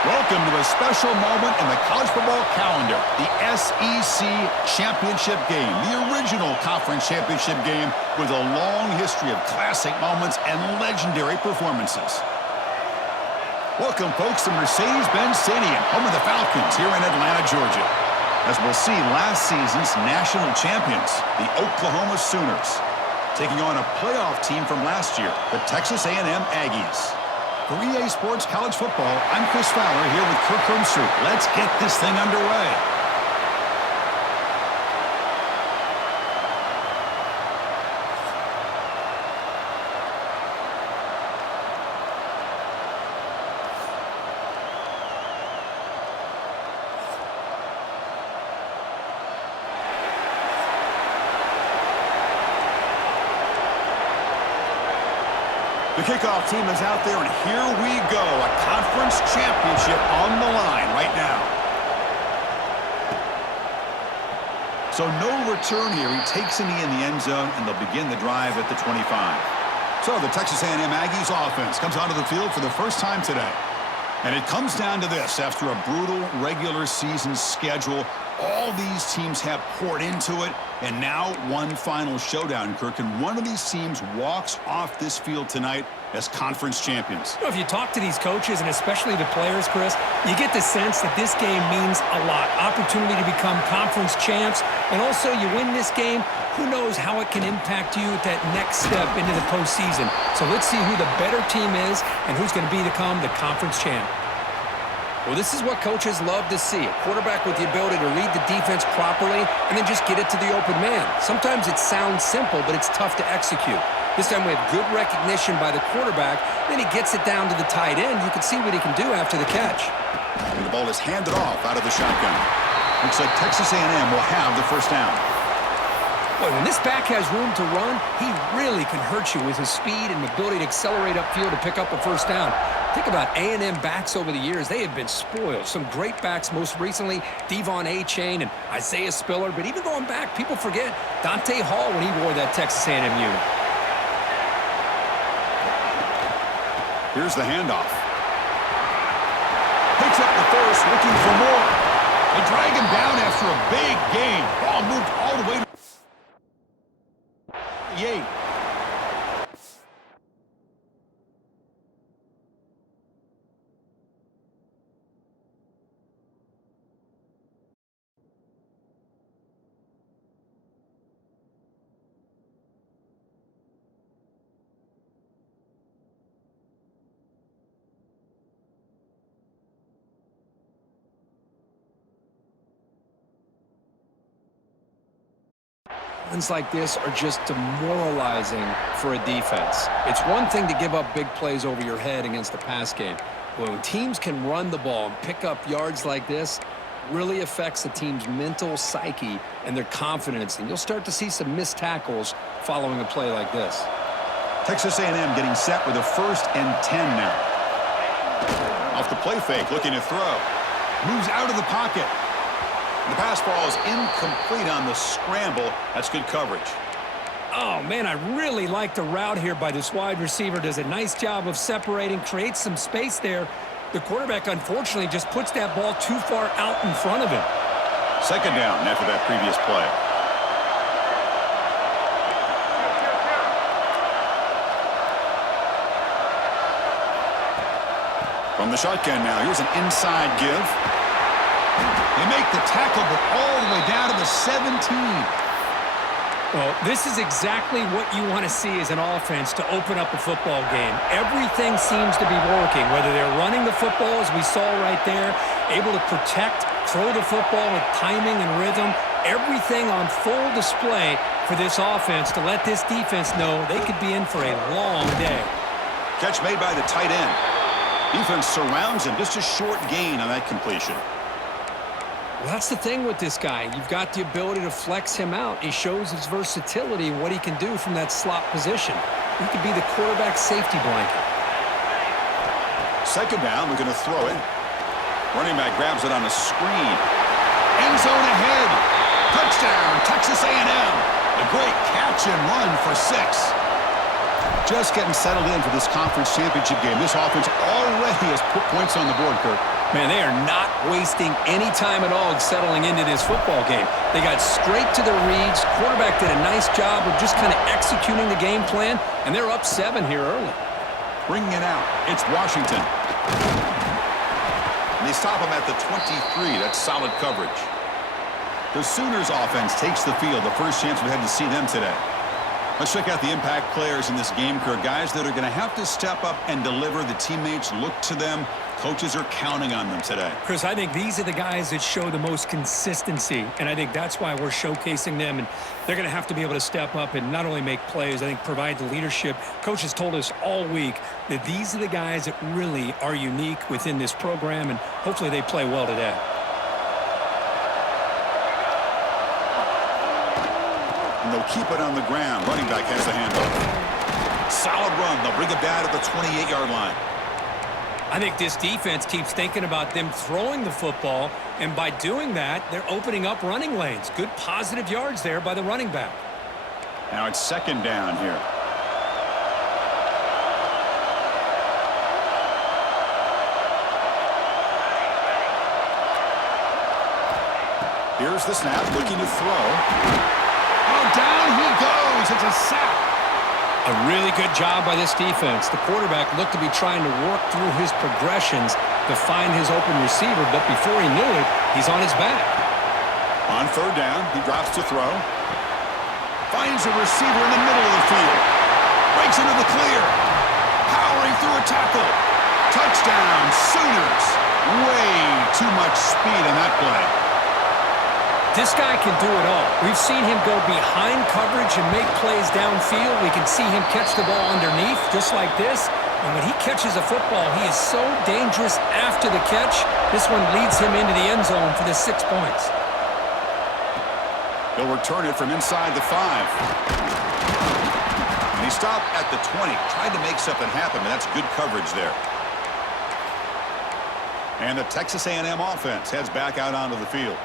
Welcome to a special moment in the college football calendar, the SEC Championship Game, the original conference championship game with a long history of classic moments and legendary performances. Welcome, folks, to Mercedes-Benz Stadium, home of the Falcons here in Atlanta, Georgia, as we'll see last season's national champions, the Oklahoma Sooners, taking on a playoff team from last year, the Texas A&M Aggies. For EA Sports College Football, I'm Chris Fowler here with Kirk Herbstreit. Let's get this thing underway. The kickoff team is out there, and here we go. A conference championship on the line right now. So no return here. He takes a knee in the end zone, and they'll begin the drive at the 25. So the Texas A&M Aggies offense comes onto the field for the first time today. And it comes down to this. After a brutal regular season schedule, all these teams have poured into it, and now one final showdown, Kirk. And one of these teams walks off this field tonight as conference champions. If you talk to these coaches, and especially the players, Chris, you get the sense that this game means a lot. Opportunity to become conference champs, and also you win this game, who knows how it can impact you at that next step into the postseason. So let's see who the better team is and who's going to become the conference champ. Well, this is what coaches love to see. A quarterback with the ability to read the defense properly and then just get it to the open man. Sometimes it sounds simple, but it's tough to execute. This time we have good recognition by the quarterback. Then he gets it down to the tight end. You can see what he can do after the catch. And the ball is handed off out of the shotgun. Looks like Texas A&M will have the first down. Boy, when this back has room to run, he really can hurt you with his speed and ability to accelerate upfield to pick up a first down. Think about A&M backs over the years. They have been spoiled. Some great backs, most recently Devon Achane and Isaiah Spiller. But even going back, people forget Dante Hall when he wore that Texas A&M unit. Here's the handoff. Picks up the first, looking for more. They drag him down after a big gain. Ball moved all the way to the 8. Runs like this are just demoralizing for a defense. It's one thing to give up big plays over your head against the pass game. When teams can run the ball and pick up yards like this, really affects the team's mental psyche and their confidence. And you'll start to see some missed tackles following a play like this. Texas A&M getting set with a 1st and 10 now. Off the play fake, looking to throw. Moves out of the pocket. The pass ball is incomplete on the scramble. That's good coverage. Oh, man, I really like the route here by this wide receiver. Does a nice job of separating, creates some space there. The quarterback, unfortunately, just puts that ball too far out in front of him. Second down after that previous play. From the shotgun now, here's an inside give. They make the tackle, but all the way down to the 17. Well, this is exactly what you want to see as an offense to open up a football game. Everything seems to be working, whether they're running the football, as we saw right there, able to protect, throw the football with timing and rhythm, everything on full display for this offense to let this defense know they could be in for a long day. Catch made by the tight end. Defense surrounds him, just a short gain on that completion. Well, that's the thing with this guy. You've got the ability to flex him out. He shows his versatility and what he can do from that slot position. He could be the quarterback safety blanket. Second down, we're going to throw it. Running back grabs it on a screen. End zone ahead. Touchdown, Texas A&M. A great catch and run for 6. Just getting settled in for this conference championship game. This offense already has put points on the board, Kirk. Man, they are not wasting any time at all settling into this football game. They got straight to their reads. Quarterback did a nice job of just kind of executing the game plan, and they're up 7 here early. Bringing it out, it's Washington. And they stop him at the 23. That's solid coverage. The Sooners offense takes the field. The first chance we had to see them today. Let's check out the impact players in this game, Kirk. Guys that are going to have to step up and deliver. The teammates look to them. Coaches are counting on them today. Chris, I think these are the guys that show the most consistency, and I think that's why we're showcasing them, and they're going to have to be able to step up and not only make plays, I think provide the leadership. Coaches told us all week that these are the guys that really are unique within this program, and hopefully they play well today. And they'll keep it on the ground. Running back has the handoff. Solid run. They'll bring it down at the 28-yard line. I think this defense keeps thinking about them throwing the football, and by doing that, they're opening up running lanes. Good positive yards there by the running back. Now it's second down here. Here's the snap, looking to throw. Oh, down he goes. It's a sack. A really good job by this defense. The quarterback looked to be trying to work through his progressions to find his open receiver, but before he knew it, he's on his back. On third down, he drops to throw. Finds a receiver in the middle of the field. Breaks into the clear. Powering through a tackle. Touchdown, Sooners. Way too much speed on that play. This guy can do it all. We've seen him go behind coverage and make plays downfield. We can see him catch the ball underneath, just like this. And when he catches a football, he is so dangerous after the catch. This one leads him into the end zone for the 6 points. He'll return it from inside the 5. And he stopped at the 20. Tried to make something happen, but that's good coverage there. And the Texas A&M offense heads back out onto the field.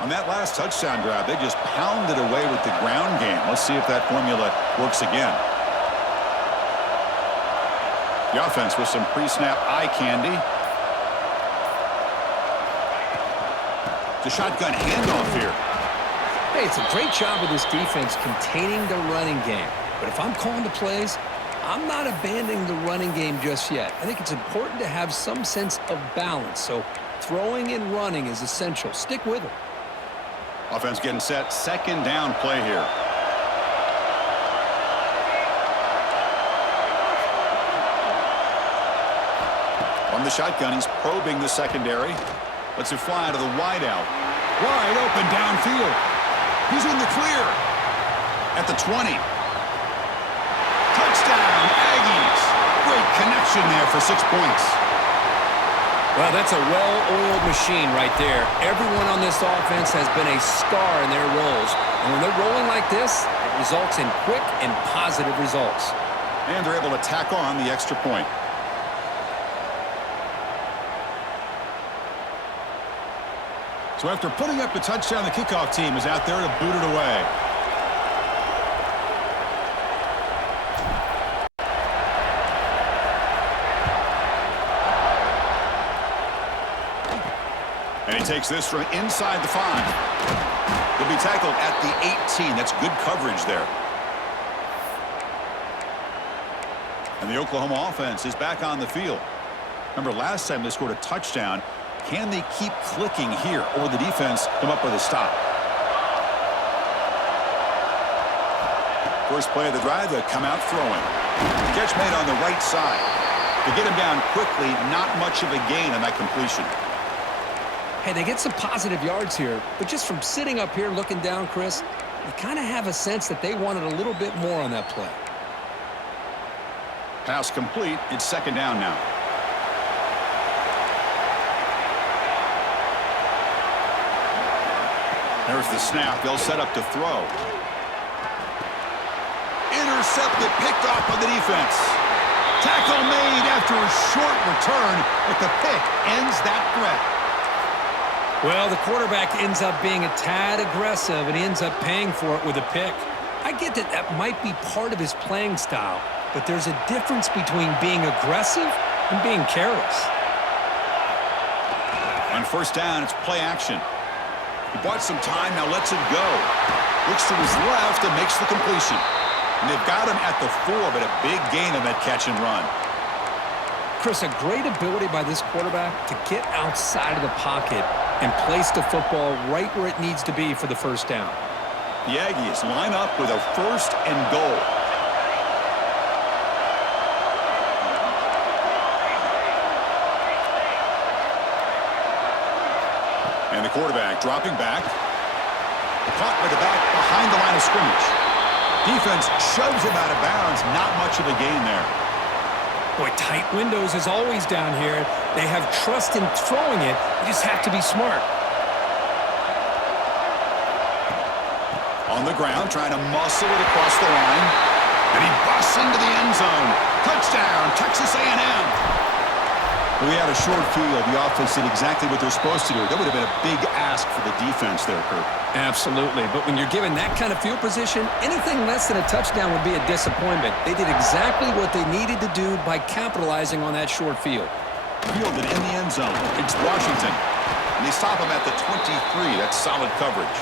On that last touchdown drive, they just pounded away with the ground game. Let's see if that formula works again. The offense with some pre-snap eye candy. The shotgun handoff here. Hey, it's a great job of this defense containing the running game. But if I'm calling the plays, I'm not abandoning the running game just yet. I think it's important to have some sense of balance. So throwing and running is essential. Stick with it. Offense getting set. Second down play here. On the shotgun, he's probing the secondary. Lets it fly to the wideout. Wide open downfield. He's in the clear. At the 20. Touchdown, Aggies. Great connection there for 6 points. Well, that's a well-oiled machine right there. Everyone on this offense has been a star in their roles. And when they're rolling like this, it results in quick and positive results. And they're able to tack on the extra point. So after putting up the touchdown, the kickoff team is out there to boot it away. And he takes this from inside the 5. He'll be tackled at the 18. That's good coverage there. And the Oklahoma offense is back on the field. Remember, last time they scored a touchdown. Can they keep clicking here, or will the defense come up with a stop? First play of the drive, they come out throwing. Catch made on the right side. To get him down quickly, not much of a gain on that completion. Hey, they get some positive yards here, but just from sitting up here looking down, Chris, you kind of have a sense that they wanted a little bit more on that play. Pass complete. It's second down now. There's the snap. They'll set up to throw. Intercepted, picked off by the defense. Tackle made after a short return, but the pick ends that threat. Well, the quarterback ends up being a tad aggressive, and he ends up paying for it with a pick. I get that that might be part of his playing style, but there's a difference between being aggressive and being careless. On first down, it's play action. He bought some time, now lets it go. Looks to his left and makes the completion. And they've got him at the 4, but a big gain on that catch and run. Chris, a great ability by this quarterback to get outside of the pocket and place the football right where it needs to be for the first down. The Aggies line up with a 1st and goal. And the quarterback dropping back. Caught with the back behind the line of scrimmage. Defense shoves him out of bounds. Not much of a gain there. Boy, tight windows is always down here. They have trust in throwing it. You just have to be smart. On the ground, trying to muscle it across the line. And he busts into the end zone. Touchdown, Texas A&M. We had a short field. The offense did exactly what they're supposed to do. That would have been a big ask for the defense there, Kurt. Absolutely. But when you're given that kind of field position, anything less than a touchdown would be a disappointment. They did exactly what they needed to do by capitalizing on that short field. Fielded in the end zone. It's Washington. And they stop him at the 23. That's solid coverage.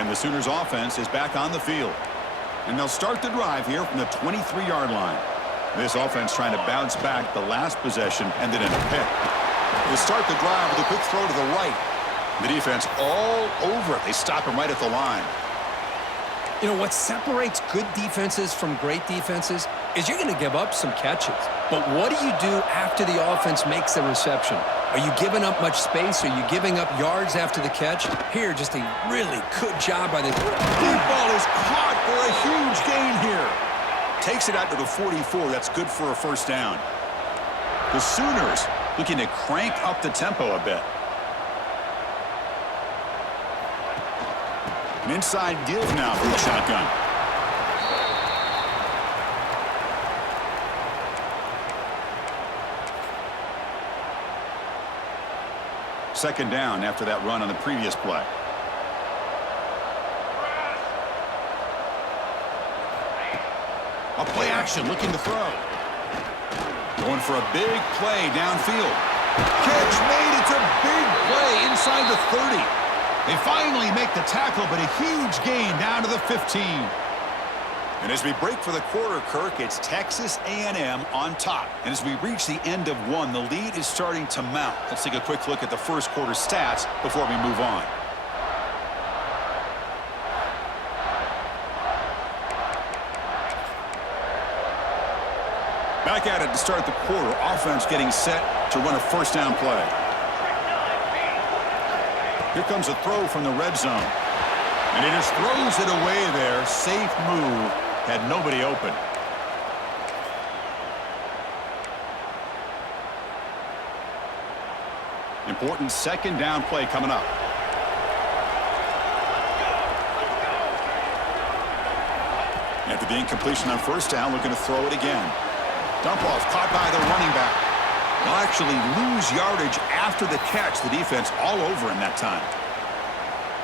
And the Sooners offense is back on the field. And they'll start the drive here from the 23-yard line. This offense trying to bounce back. The last possession ended in a pick. They start the drive with a quick throw to the right. The defense all over it. They stop him right at the line. You know, what separates good defenses from great defenses is you're going to give up some catches. But what do you do after the offense makes the reception? Are you giving up much space? Are you giving up yards after the catch? Here, just a really good job by the... Deep ball is caught for a huge gain here. Takes it out to the 44. That's good for a first down. The Sooners looking to crank up the tempo a bit. An inside give now for the shotgun. Second down after that run on the previous play. A play action looking to throw. Going for a big play downfield. Catch made. It's a big play inside the 30. They finally make the tackle, but a huge gain down to the 15. And as we break for the quarter, Kirk, it's Texas A&M on top. And as we reach the end of one, the lead is starting to mount. Let's take a quick look at the first quarter stats before we move on. Back at it to start the quarter. Offense getting set to run a first down play. Here comes a throw from the red zone. And he just throws it away there. Safe move. Had nobody open. Important second down play coming up. After the incompletion on first down, looking to throw it again. Dump off caught by the running back. They'll actually lose yardage after the catch. The defense all over him that time.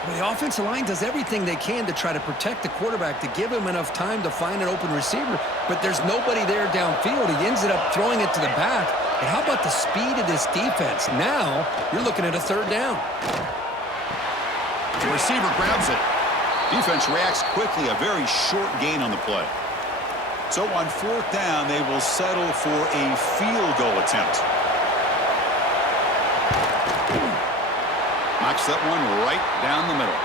Well, the offensive line does everything they can to try to protect the quarterback, to give him enough time to find an open receiver, but there's nobody there downfield. He ends up throwing it to the back. But how about the speed of this defense? Now you're looking at a third down. The receiver grabs it. Defense reacts quickly. A very short gain on the play. So on fourth down, they will settle for a field goal attempt. Knocks that one right down the middle.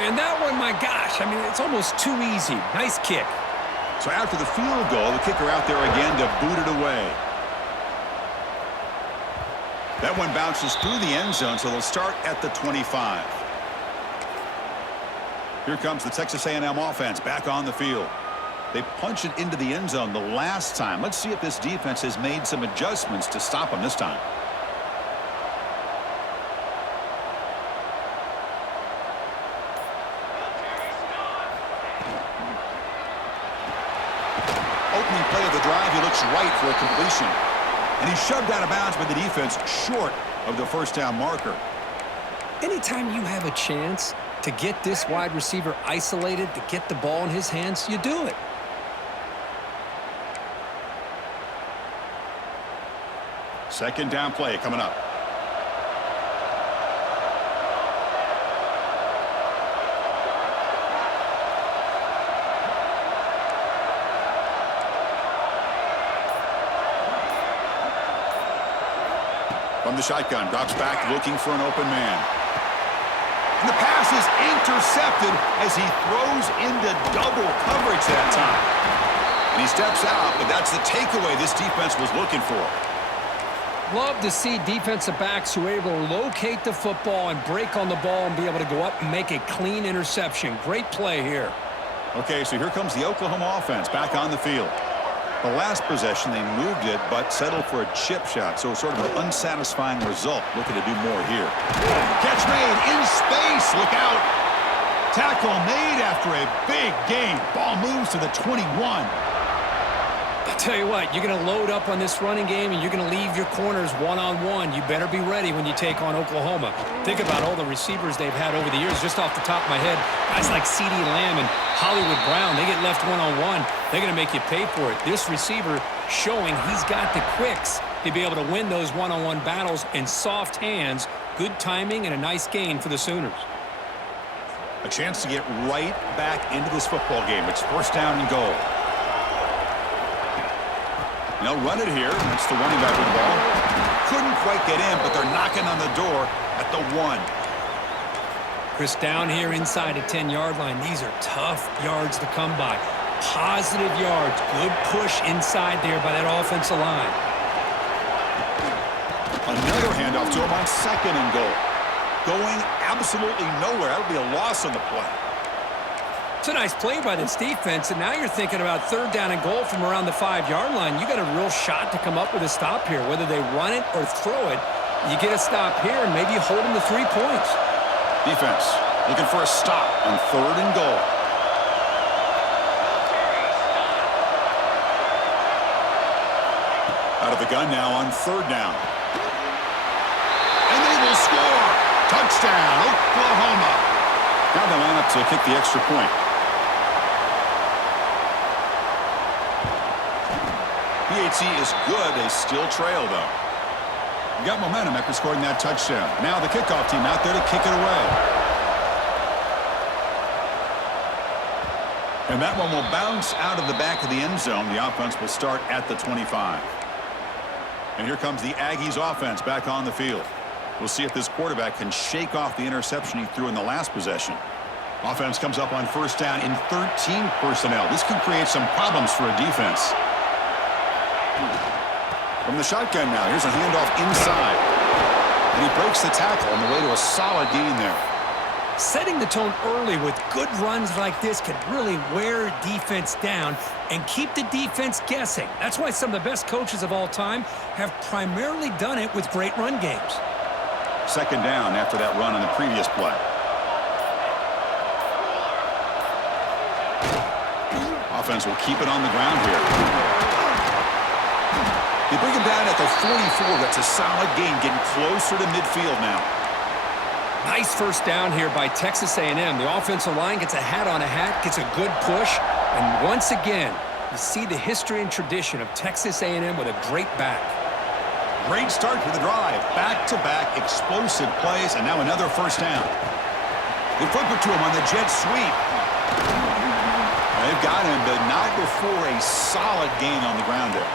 And that one, my gosh, I mean, it's almost too easy. Nice kick. So after the field goal, the kicker out there again to boot it away. That one bounces through the end zone, so they'll start at the 25. Here comes the Texas A&M offense back on the field. They punch it into the end zone the last time. Let's see if this defense has made some adjustments to stop them this time. Opening play of the drive, he looks right for a completion. And he's shoved out of bounds by the defense short of the first down marker. Anytime you have a chance to get this wide receiver isolated, to get the ball in his hands, you do it. Second down play coming up. From the shotgun, drops back looking for an open man. And the pass is intercepted as he throws into double coverage that time. And he steps out, but that's the takeaway this defense was looking for. Love to see defensive backs who are able to locate the football and break on the ball and be able to go up and make a clean interception. Great play here. Okay, so here comes the Oklahoma offense back on the field. The last possession, they moved it, but settled for a chip shot, so sort of an unsatisfying result. Looking to do more here. Catch made in space. Look out. Tackle made after a big gain. Ball moves to the 21. I'll tell you what, you're going to load up on this running game and you're going to leave your corners one-on-one. You better be ready when you take on Oklahoma. Think about all the receivers they've had over the years. Just off the top of my head, guys like CeeDee Lamb and Hollywood Brown, they get left one-on-one. They're going to make you pay for it. This receiver showing he's got the quicks to be able to win those one-on-one battles in soft hands. Good timing and a nice gain for the Sooners. A chance to get right back into this football game. It's first down and goal. They'll run it here. That's the running back with the ball. Couldn't quite get in, but they're knocking on the door at the 1. Chris, down here inside the 10-yard line. These are tough yards to come by. Positive yards. Good push inside there by that offensive line. Another handoff to him on second and goal. Going absolutely nowhere. That'll be a loss on the play. It's a nice play by this defense, and now you're thinking about third down and goal from around the 5-yard line. You got a real shot to come up with a stop here. Whether they run it or throw it, you get a stop here, and maybe you hold them to 3 points. Defense looking for a stop on third and goal. Out of the gun now on third down. And they will score. Touchdown, Oklahoma. Now they line up to kick the extra point. PAT is good. They still trail, though. You got momentum after scoring that touchdown. Now the kickoff team out there to kick it away. And that one will bounce out of the back of the end zone. The offense will start at the 25. And here comes the Aggies offense back on the field. We'll see if this quarterback can shake off the interception he threw in the last possession. Offense comes up on first down in 13 personnel. This can create some problems for a defense. From the shotgun now, here's a handoff inside. And he breaks the tackle on the way to a solid gain there. Setting the tone early with good runs like this can really wear defense down and keep the defense guessing. That's why some of the best coaches of all time have primarily done it with great run games. Second down after that run on the previous play. Offense will keep it on the ground here. They bring him down at the 44. That's a solid gain, getting closer to midfield now. Nice first down here by Texas A&M. The offensive line gets a hat on a hat, gets a good push, and once again, you see the history and tradition of Texas A&M with a great back. Great start to the drive. Back-to-back explosive plays, and now another first down. They flip it to him on the jet sweep. They've got him, but not before a solid gain on the ground there.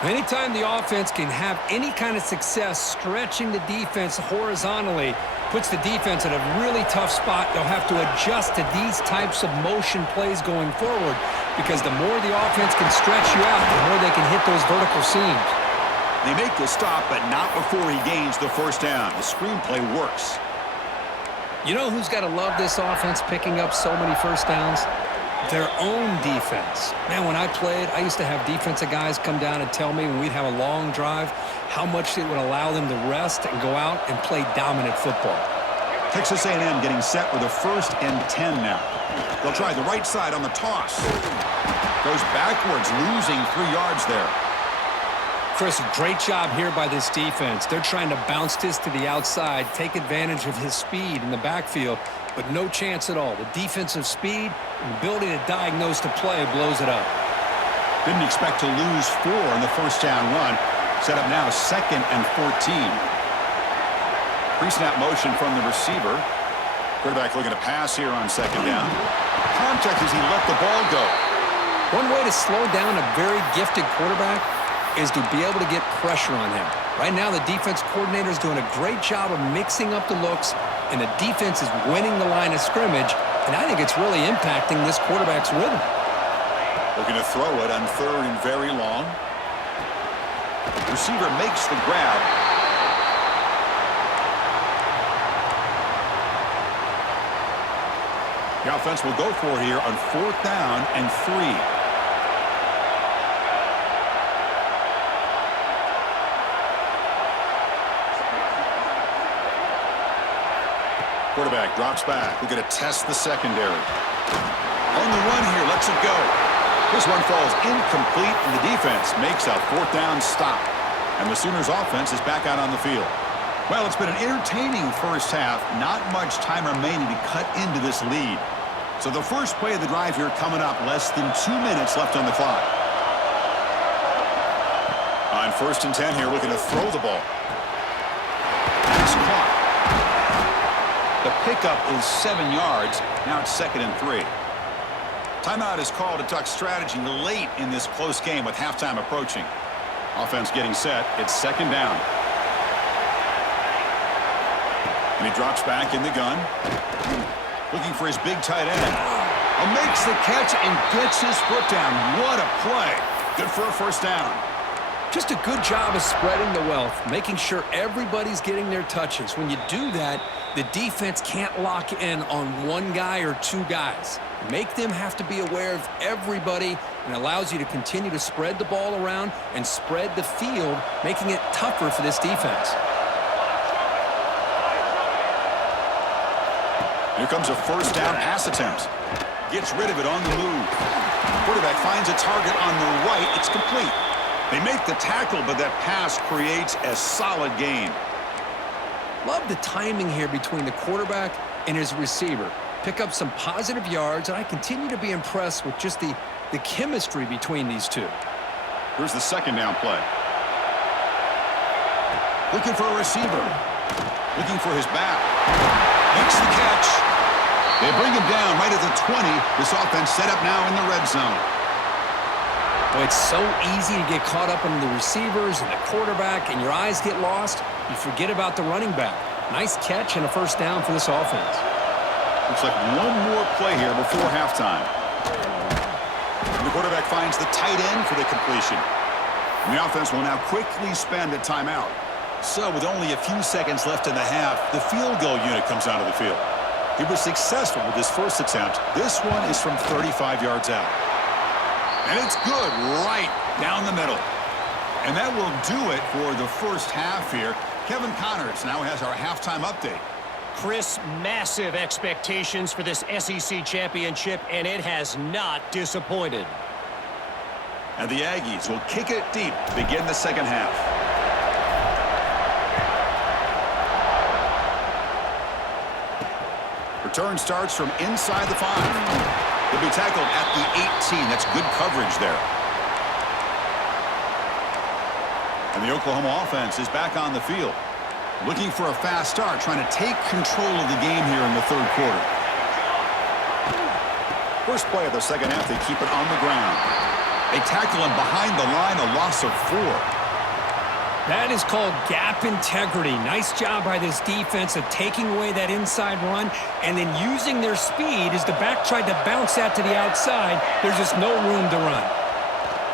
Anytime the offense can have any kind of success stretching the defense horizontally, puts the defense in a really tough spot. They'll have to adjust to these types of motion plays going forward because the more the offense can stretch you out, the more they can hit those vertical seams. They make the stop, but not before he gains the first down. The screenplay works. You know who's got to love this offense picking up so many first downs? Their own defense. Man, when I played, I used to have defensive guys come down and tell me when we'd have a long drive how much it would allow them to rest and go out and play dominant football. Texas A&M getting set with a 1st and 10 now. They'll try the right side on the toss. Goes backwards, losing 3 yards there. Chris, great job here by this defense. They're trying to bounce this to the outside, take advantage of his speed in the backfield, but no chance at all. The defensive speed and ability to diagnose the play blows it up. Didn't expect to lose 4 in the first down run. Set up now, 2nd and 14. Pre-snap motion from the receiver. Quarterback looking to pass here on 2nd down. Contact as he let the ball go. One way to slow down a very gifted quarterback is to be able to get pressure on him. Right now, the defense coordinator is doing a great job of mixing up the looks, and the defense is winning the line of scrimmage, and I think it's really impacting this quarterback's rhythm. Looking to throw it on 3rd and very long. Receiver makes the grab. The offense will go for it here on 4th down and 3. Quarterback drops back. We're going to test the secondary. On the run here, lets it go. This one falls incomplete, and the defense makes a 4th down stop. And the Sooners offense is back out on the field. Well, it's been an entertaining first half. Not much time remaining to cut into this lead. So the first play of the drive here coming up. Less than 2 minutes left on the clock. On 1st and 10 here, looking to throw the ball. Nice clock. The pickup is 7 yards. Now it's 2nd and 3. Timeout is called to Duck strategy late in this close game with halftime approaching. Offense getting set. It's 2nd down. And he drops back in the gun. Looking for his big tight end. Makes the catch and gets his foot down. What a play. Good for a 1st down. Just a good job of spreading the wealth, making sure everybody's getting their touches. When you do that, the defense can't lock in on one guy or 2 guys. Make them have to be aware of everybody, and allows you to continue to spread the ball around and spread the field, making it tougher for this defense. Here comes a 1st down pass attempt. Gets rid of it on the move. Quarterback finds a target on the right. It's complete. They make the tackle, but that pass creates a solid gain. Love the timing here between the quarterback and his receiver. Pick up some positive yards, and I continue to be impressed with just the chemistry between these two. Here's the 2nd down play. Looking for a receiver. Looking for his back. Makes the catch. They bring him down right at the 20. This offense set up now in the red zone. Boy, it's so easy to get caught up in the receivers and the quarterback, and your eyes get lost. You forget about the running back. Nice catch and a 1st down for this offense. Looks like one more play here before halftime. And the quarterback finds the tight end for the completion. And the offense will now quickly spend a timeout. So with only a few seconds left in the half, the field goal unit comes out of the field. He was successful with his first attempt. This one is from 35 yards out. And it's good right down the middle. And that will do it for the first half here. Kevin Connors now has our halftime update. Chris, massive expectations for this SEC championship, and it has not disappointed. And the Aggies will kick it deep to begin the second half. Return starts from inside the 5. He'll be tackled at the 18. That's good coverage there. And the Oklahoma offense is back on the field. Looking for a fast start, trying to take control of the game here in the 3rd quarter. First play of the second half, they keep it on the ground. They tackle him behind the line, a loss of 4. That is called gap integrity. Nice job by this defense of taking away that inside run and then using their speed as the back tried to bounce that to the outside. There's just no room to run.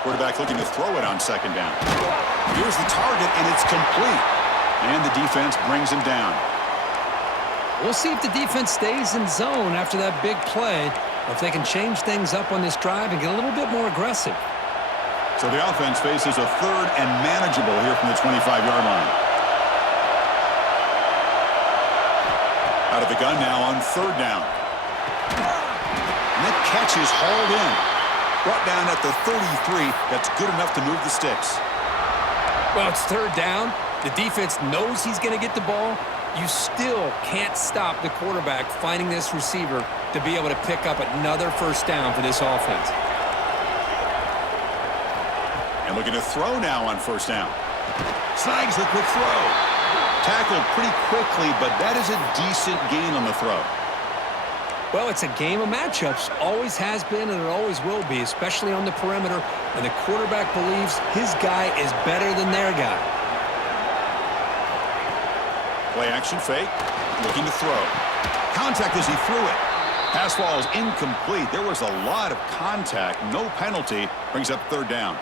Quarterback looking to throw it on 2nd down. Here's the target, and it's complete. And the defense brings him down. We'll see if the defense stays in zone after that big play, or if they can change things up on this drive and get a little bit more aggressive. So the offense faces a 3rd and manageable here from the 25-yard line. Out of the gun now on 3rd down. And that catch is hauled in. Brought down at the 33. That's good enough to move the sticks. Well, it's 3rd down. The defense knows he's going to get the ball. You still can't stop the quarterback finding this receiver to be able to pick up another 1st down for this offense. And looking to throw now on 1st down. Snags the quick throw. Tackled pretty quickly, but that is a decent gain on the throw. Well, it's a game of matchups. Always has been and it always will be, especially on the perimeter. And the quarterback believes his guy is better than their guy. Play action fake. Looking to throw. Contact as he threw it. Pass ball is incomplete. There was a lot of contact. No penalty. Brings up third down.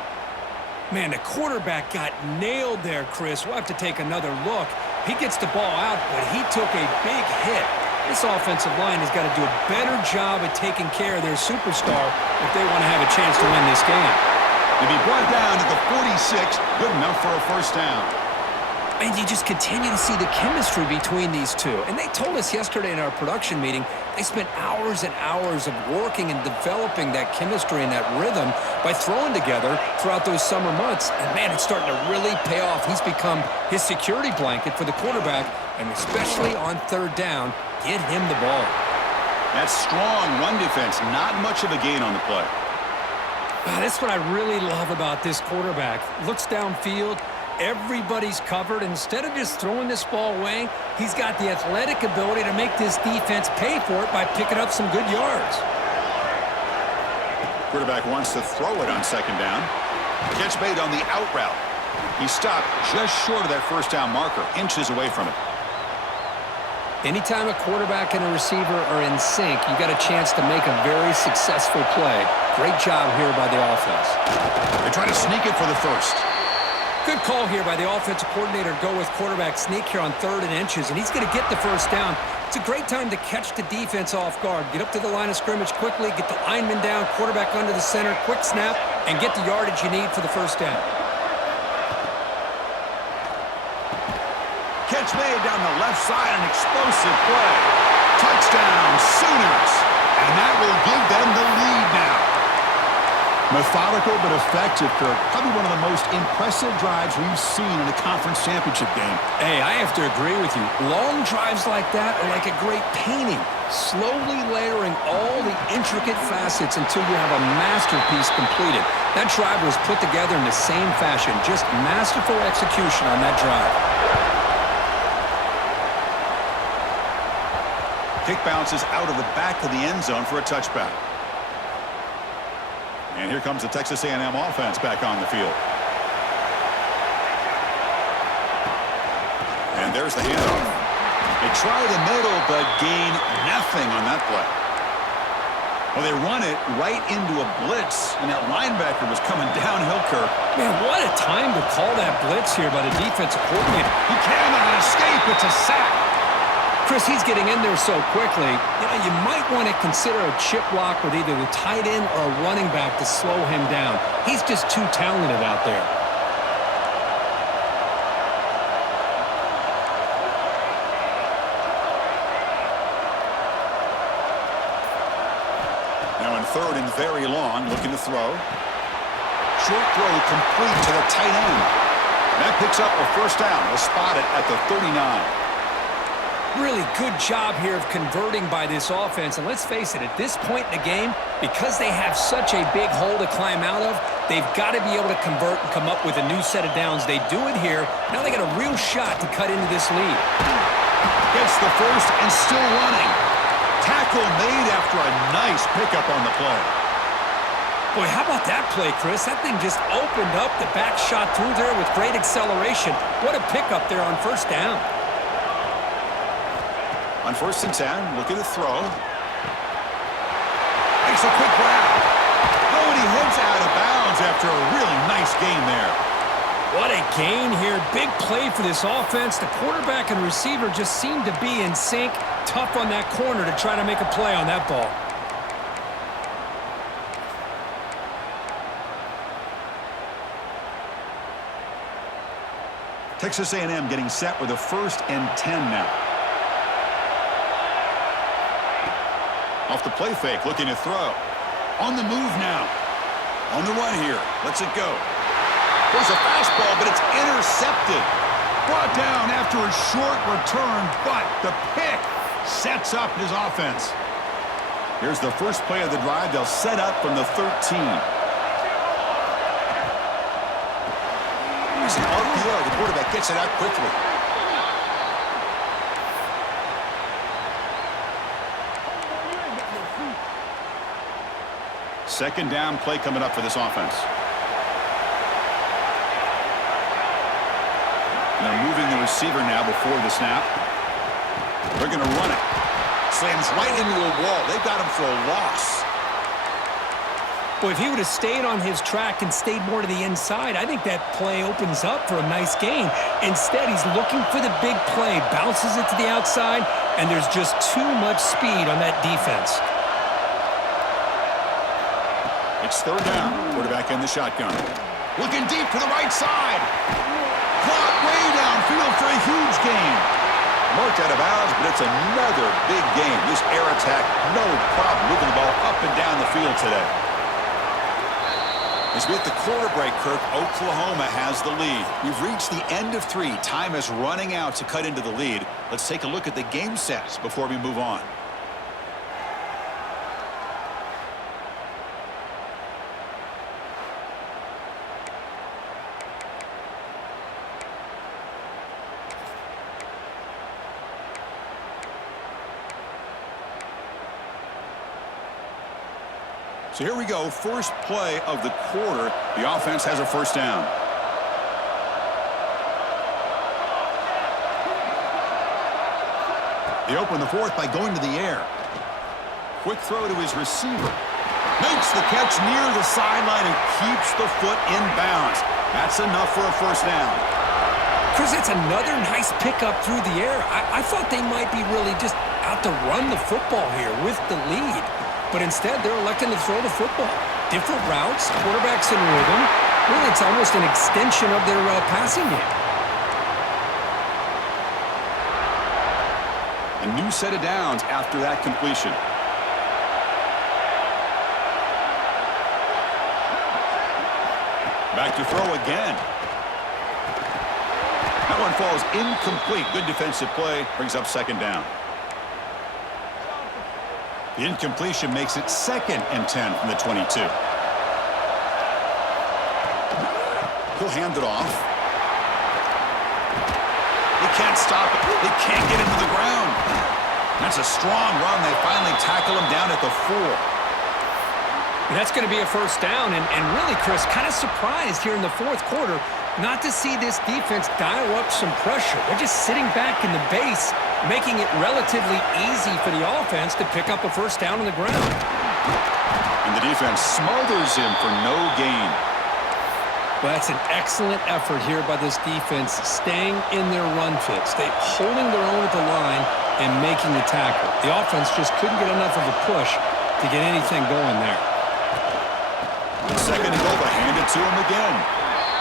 Man, the quarterback got nailed there, Chris. We'll have to take another look. He gets the ball out, but he took a big hit. This offensive line has got to do a better job at taking care of their superstar if they want to have a chance to win this game. To be brought down to the 46, good enough for a first down. And you just continue to see the chemistry between these two. And they told us yesterday in our production meeting, they spent hours and hours of working and developing that chemistry and that rhythm by throwing together throughout those summer months. And, man, it's starting to really pay off. He's become his security blanket for the quarterback, and especially on third down, get him the ball. That's strong run defense. Not much of a gain on the play. That's what I really love about this quarterback. Looks downfield. Everybody's covered. Instead of just throwing this ball away, he's got the athletic ability to make this defense pay for it by picking up some good yards. Quarterback wants to throw it on second down. Catch made on the out route. He stopped just short of that first down marker, inches away from it. Anytime a quarterback and a receiver are in sync, you got a chance to make a very successful play. Great job here by the offense. They try to sneak it for the first. Good call here by the offensive coordinator to go with quarterback sneak here on 3rd and inches, and he's going to get the first down. It's a great time to catch the defense off guard. Get up to the line of scrimmage quickly, get the lineman down, quarterback under the center, quick snap, and get the yardage you need for the first down. Catch made down the left side, an explosive play. Touchdown, Sooners. And that will give them the lead now. Methodical but effective, Kirk. Probably one of the most impressive drives we've seen in a conference championship game. Hey, I have to agree with you. Long drives like that are like a great painting. Slowly layering all the intricate facets until you have a masterpiece completed. That drive was put together in the same fashion. Just masterful execution on that drive. Kick bounces out of the back of the end zone for a touchback. And here comes the Texas A&M offense back on the field. And there's the handoff. They try the middle, but gain nothing on that play. Well, they run it right into a blitz, and that linebacker was coming downhill, Kirk. Man, what a time to call that blitz here by the defensive coordinator. He cannot escape. It's a sack. Chris, he's getting in there so quickly. You know, you might want to consider a chip block with either the tight end or a running back to slow him down. He's just too talented out there. Now in 3rd and very long, looking to throw. Short throw complete to the tight end. That picks up a first down. We'll spot it at the 39. Really good job here of converting by this offense. And let's face it, at this point in the game, because they have such a big hole to climb out of, they've got to be able to convert and come up with a new set of downs. They do it here. Now they got a real shot to cut into this lead. Gets the first and still running. Tackle made after a nice pickup on the play. Boy, how about that play, Chris? That thing just opened up. The back shot through there with great acceleration. What a pickup there on first down. On 1st and 10, looking to throw. Makes a quick grab. Oh, and he heads out of bounds after a really nice gain there. What a gain here. Big play for this offense. The quarterback and receiver just seem to be in sync. Tough on that corner to try to make a play on that ball. Texas A&M getting set with a 1st and 10 now. Off the play fake, looking to throw. On the move now. On the run here. Lets it go. There's a fastball, but it's intercepted. Brought down after a short return, but the pick sets up his offense. Here's the first play of the drive. They'll set up from the 13. Using RPO, the quarterback gets it out quickly. Second down play coming up for this offense. They're moving the receiver now before the snap. They're going to run it. Slams right into a wall. They've got him for a loss. Well, if he would have stayed on his track and stayed more to the inside, I think that play opens up for a nice gain. Instead, he's looking for the big play, bounces it to the outside, and there's just too much speed on that defense. It's third down. Quarterback in the shotgun. Looking deep to the right side. Caught way downfield for a huge gain. Marked out of bounds, but it's another big game. This air attack, no problem moving the ball up and down the field today. As we hit the quarter break, Kirk, Oklahoma has the lead. We've reached the end of 3. Time is running out to cut into the lead. Let's take a look at the game sets before we move on. So here we go, first play of the quarter. The offense has a first down. They open the fourth by going to the air. Quick throw to his receiver. Makes the catch near the sideline and keeps the foot in bounds. That's enough for a first down. Chris, it's another nice pickup through the air. I thought they might be really just out to run the football here with the lead. But instead, they're electing to throw the football. Different routes, quarterbacks in rhythm. Really, it's almost an extension of their passing game. A new set of downs after that completion. Back to throw again. That one falls incomplete. Good defensive play. Brings up second down. The incompletion makes it 2nd and 10 from the 22. He'll hand it off. They can't stop it. They can't get him to the ground. That's a strong run. They finally tackle him down at the 4. That's going to be a first down. And really, Chris, kind of surprised here in the fourth quarter not to see this defense dial up some pressure. They're just sitting back in the base, making it relatively easy for the offense to pick up a first down on the ground. And the defense smothers him for no gain. Well, that's an excellent effort here by this defense, staying in their run fits. They holding their own at the line and making the tackle. The offense just couldn't get enough of a push to get anything going there. Second and goal, but hand it to him again.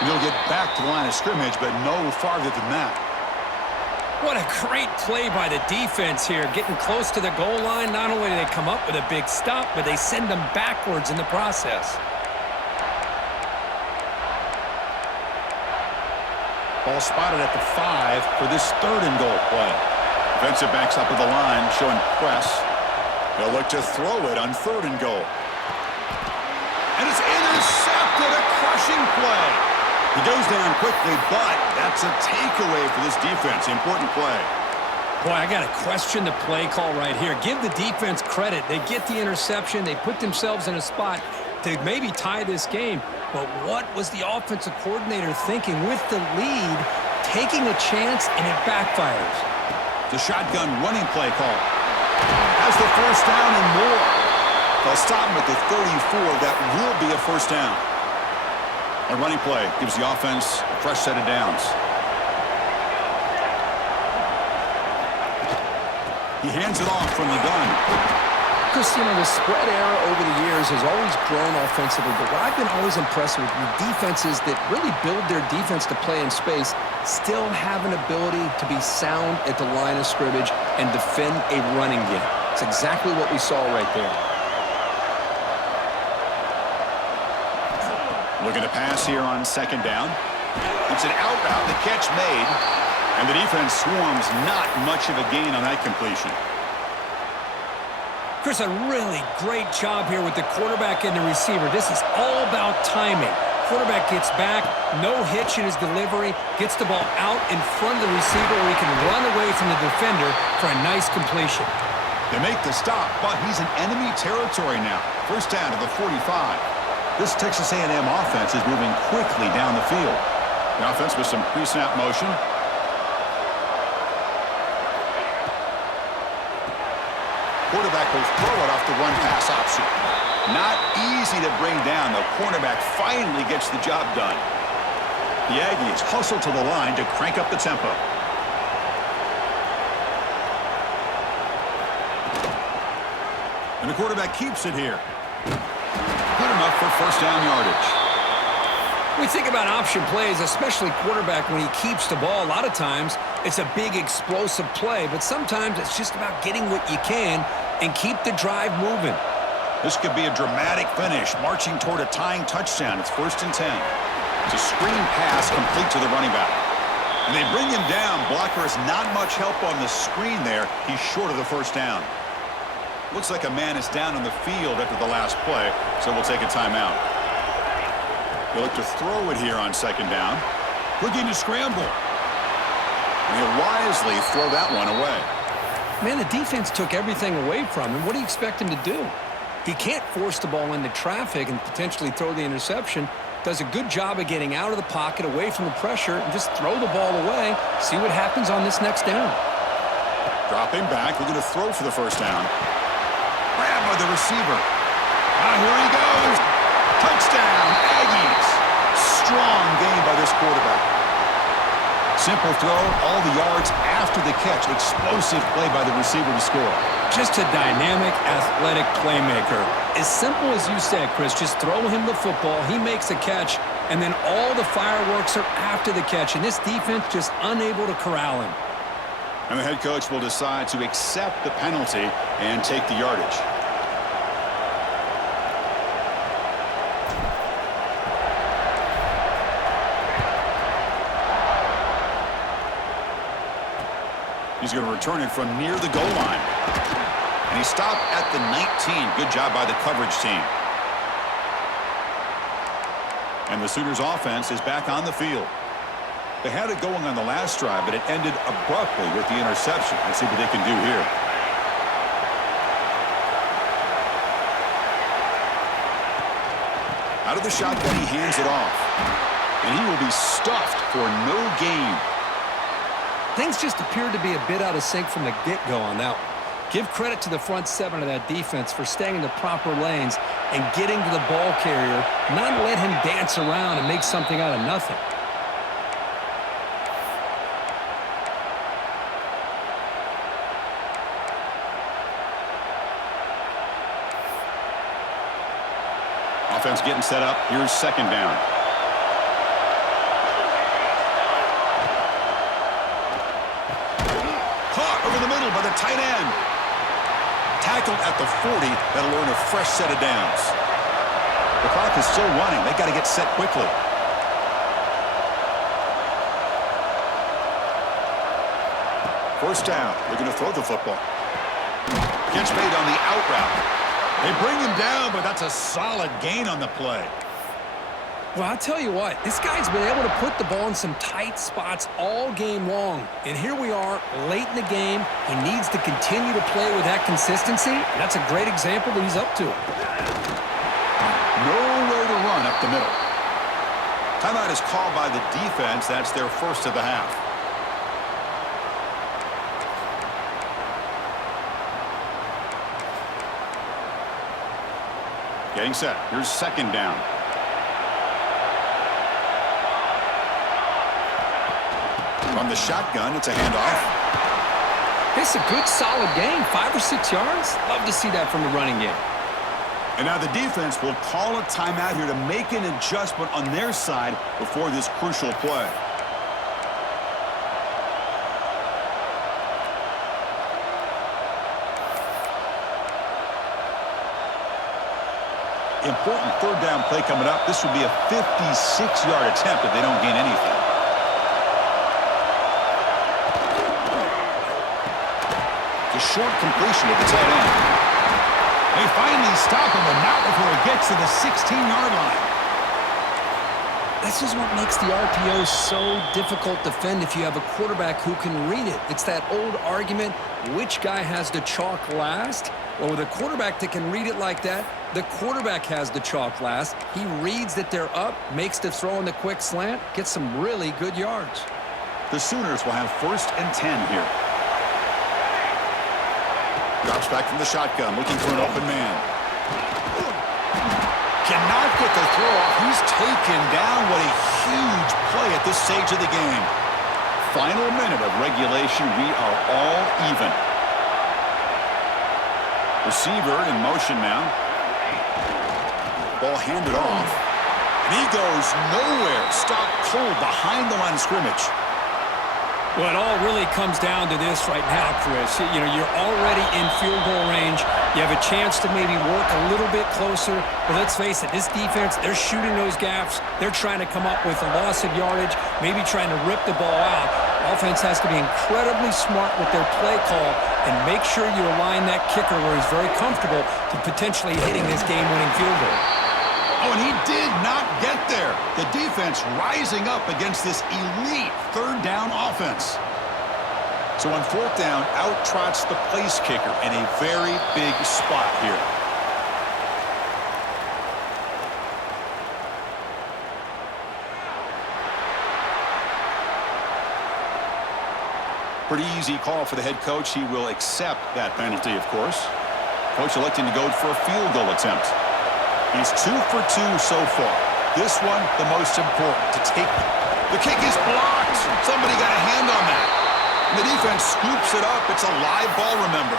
And he'll get back to the line of scrimmage, but no farther than that. What a great play by the defense here. Getting close to the goal line, not only do they come up with a big stop, but they send them backwards in the process. Ball spotted at the 5 for this third and goal play. Defensive backs up at the line, showing press. They'll look to throw it on third and goal. And it's intercepted, a crushing play. He goes down quickly, but that's a takeaway for this defense. Important play. Boy, I got to question the play call right here. Give the defense credit. They get the interception. They put themselves in a spot to maybe tie this game. But what was the offensive coordinator thinking with the lead, taking a chance, and it backfires? The shotgun running play call. Has the first down and more. They'll stop him at the 34. That will be a first down. A running play gives the offense a fresh set of downs. He hands it off from the gun. Chris, you know, the spread era over the years has always grown offensively, but what I've been always impressed with defenses that really build their defense to play in space still have an ability to be sound at the line of scrimmage and defend a running game. It's exactly what we saw right there. Looking to pass here on second down. It's an out route, the catch made, and the defense swarms. Not much of a gain on that completion. Chris, a really great job here with the quarterback and the receiver. This is all about timing. Quarterback gets back, no hitch in his delivery, gets the ball out in front of the receiver where he can run away from the defender for a nice completion. They make the stop, but he's in enemy territory now. First down to the 45. This Texas A&M offense is moving quickly down the field. The offense with some pre-snap motion. Quarterback will throw it off the run-pass option. Not easy to bring down. The cornerback finally gets the job done. The Aggies hustle to the line to crank up the tempo. And the quarterback keeps it here. Good enough for first down yardage. We think about option plays, especially quarterback when he keeps the ball. A lot of times, it's a big explosive play, but sometimes it's just about getting what you can and keep the drive moving. This could be a dramatic finish, marching toward a tying touchdown. It's 1st and 10. It's a screen pass complete to the running back. And they bring him down. Blocker has not much help on the screen there. He's short of the first down. Looks like a man is down on the field after the last play, so we'll take a timeout. They look to throw it here on 2nd down. Looking to scramble. And he'll wisely throw that one away. Man, the defense took everything away from him. What do you expect him to do? He can't force the ball into traffic and potentially throw the interception. Does a good job of getting out of the pocket, away from the pressure, and just throw the ball away. See what happens on this next down. Dropping back, looking to throw for the first down. Grabbed by the receiver. Here he goes. Touchdown, Aggies. Strong game by this quarterback. Simple throw, all the yards after the catch. Explosive play by the receiver to score. Just a dynamic, athletic playmaker. As simple as you said, Chris, just throw him the football, he makes a catch, and then all the fireworks are after the catch, and this defense just unable to corral him. And the head coach will decide to accept the penalty and take the yardage. He's going to return it from near the goal line. And he stopped at the 19. Good job by the coverage team. And the Sooners offense is back on the field. They had it going on the last drive, but it ended abruptly with the interception. Let's see what they can do here. Out of the shotgun, he hands it off. And he will be stuffed for no gain. Things just appeared to be a bit out of sync from the get-go on that one. Give credit to the front 7 of that defense for staying in the proper lanes and getting to the ball carrier, not let him dance around and make something out of nothing. Offense getting set up. Here's 2nd down. Caught over the middle by the tight end. Tackled at the 40. That'll earn a fresh set of downs. The clock is still running. They got to get set quickly. First down. Looking to throw the football. Catch made on the out route. They bring him down, but that's a solid gain on the play. Well, I'll tell you what, this guy's been able to put the ball in some tight spots all game long. And here we are, late in the game. He needs to continue to play with that consistency. And that's a great example that he's up to it. Nowhere to run up the middle. Timeout is called by the defense. That's their first of the half. Getting set. Here's 2nd down. From the shotgun, it's a handoff. This is a good, solid game. 5 or 6 yards. Love to see that from the running game. And now the defense will call a timeout here to make an adjustment on their side before this crucial play. Important 3rd down play coming up. This would be a 56-yard attempt if they don't gain anything. It's a short completion to the tight end. They finally stop him, but not before he gets to the 16-yard line. This is what makes the RPO so difficult to defend if you have a quarterback who can read it. It's that old argument, which guy has the chalk last? Well, with a quarterback that can read it like that, the quarterback has the chalk last. He reads that they're up, makes the throw in the quick slant, gets some really good yards. The Sooners will have 1st and 10 here. Drops back from the shotgun, looking for an open man. Cannot get the throw off. He's taken down. What a huge play at this stage of the game. Final minute of regulation. We are all even. Receiver in motion now. Ball handed off. And he goes nowhere. Stopped cold behind the line of scrimmage. Well, it all really comes down to this right now, Chris. You know, you're already in field goal range. You have a chance to maybe work a little bit closer. But let's face it, this defense, they're shooting those gaps. They're trying to come up with a loss of yardage, maybe trying to rip the ball out. Offense has to be incredibly smart with their play call and make sure you align that kicker where he's very comfortable to potentially hitting this game-winning field goal. Oh, and he did not get there. The defense rising up against this elite 3rd down offense. So on 4th down, out trots the place kicker in a very big spot here. Pretty easy call for the head coach. He will accept that penalty, of course. Coach electing to go for a field goal attempt. He's 2 for 2 so far. This one, the most important, to take. The kick is blocked. Somebody got a hand on that. And the defense scoops it up. It's a live ball, remember.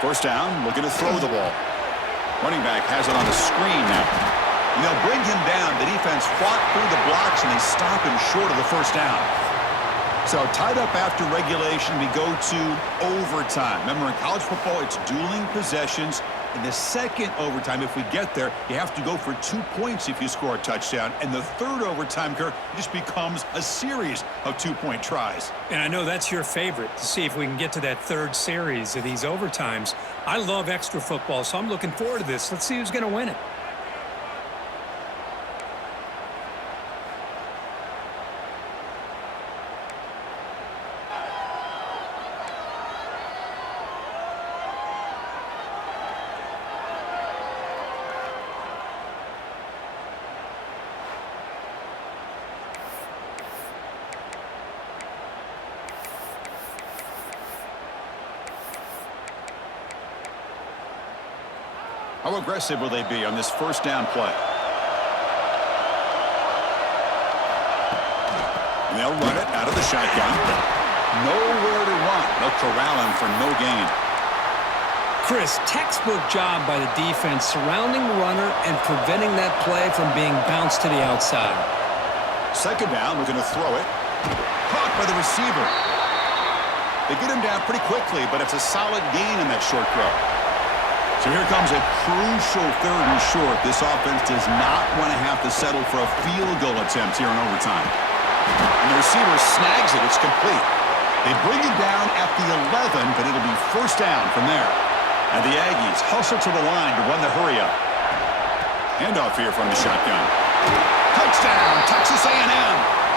First down, looking to throw the ball. Running back has it on the screen now. And they'll bring him down. The defense fought through the blocks, and they stop him short of the first down. So tied up after regulation, we go to overtime. Remember, in college football, it's dueling possessions. In the second overtime, if we get there, you have to go for 2 points if you score a touchdown. And the third overtime, Kirk, just becomes a series of 2-point tries. And I know that's your favorite, to see if we can get to that third series of these overtimes. I love extra football, so I'm looking forward to this. Let's see who's going to win it. How aggressive will they be on this first down play? And they'll run it out of the shotgun. Nowhere to run. They'll corral him for no gain. Chris, textbook job by the defense surrounding the runner and preventing that play from being bounced to the outside. Second down, we're going to throw it. Caught by the receiver. They get him down pretty quickly, but it's a solid gain in that short throw. So here comes a crucial 3rd and short. This offense does not want to have to settle for a field goal attempt here in overtime. And the receiver snags it. It's complete. They bring it down at the 11, but it'll be first down from there. And the Aggies hustle to the line to run the hurry up. Handoff here from the shotgun. Touchdown, Texas A&M.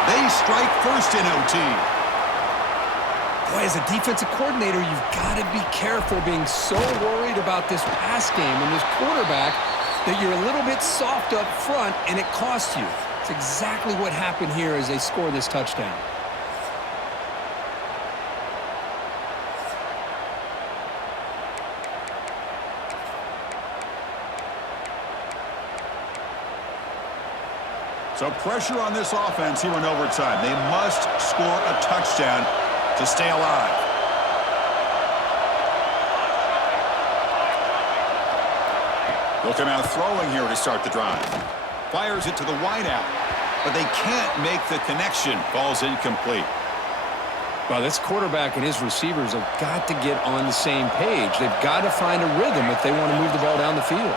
They strike first in OT. Boy, as a defensive coordinator, you've got to be careful being so worried about this pass game and this quarterback that you're a little bit soft up front and it costs you. It's exactly what happened here as they score this touchdown. So pressure on this offense here in overtime. They must score a touchdown to stay alive. They'll come out throwing here to start the drive. Fires it to the wideout, but they can't make the connection. Ball's incomplete. Well, this quarterback and his receivers have got to get on the same page. They've got to find a rhythm if they want to move the ball down the field.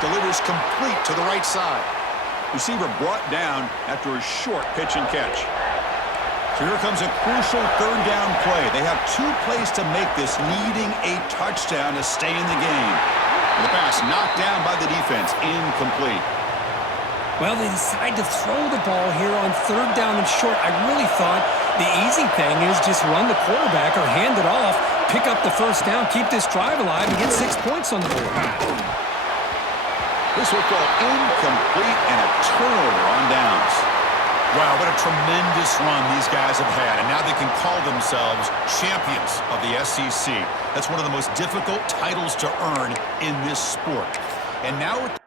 delivers complete to the right side. Receiver brought down after a short pitch and catch. So here comes a crucial third down play. They have 2 plays to make this, needing a touchdown to stay in the game. The pass knocked down by the defense, incomplete. Well, they decide to throw the ball here on third down and short. I really thought the easy thing is just run the quarterback or hand it off, pick up the first down, keep this drive alive, and get 6 points on the board. This will go incomplete and a turnover on downs. Wow, what a tremendous run these guys have had, and now they can call themselves champions of the SEC. That's one of the most difficult titles to earn in this sport. And now with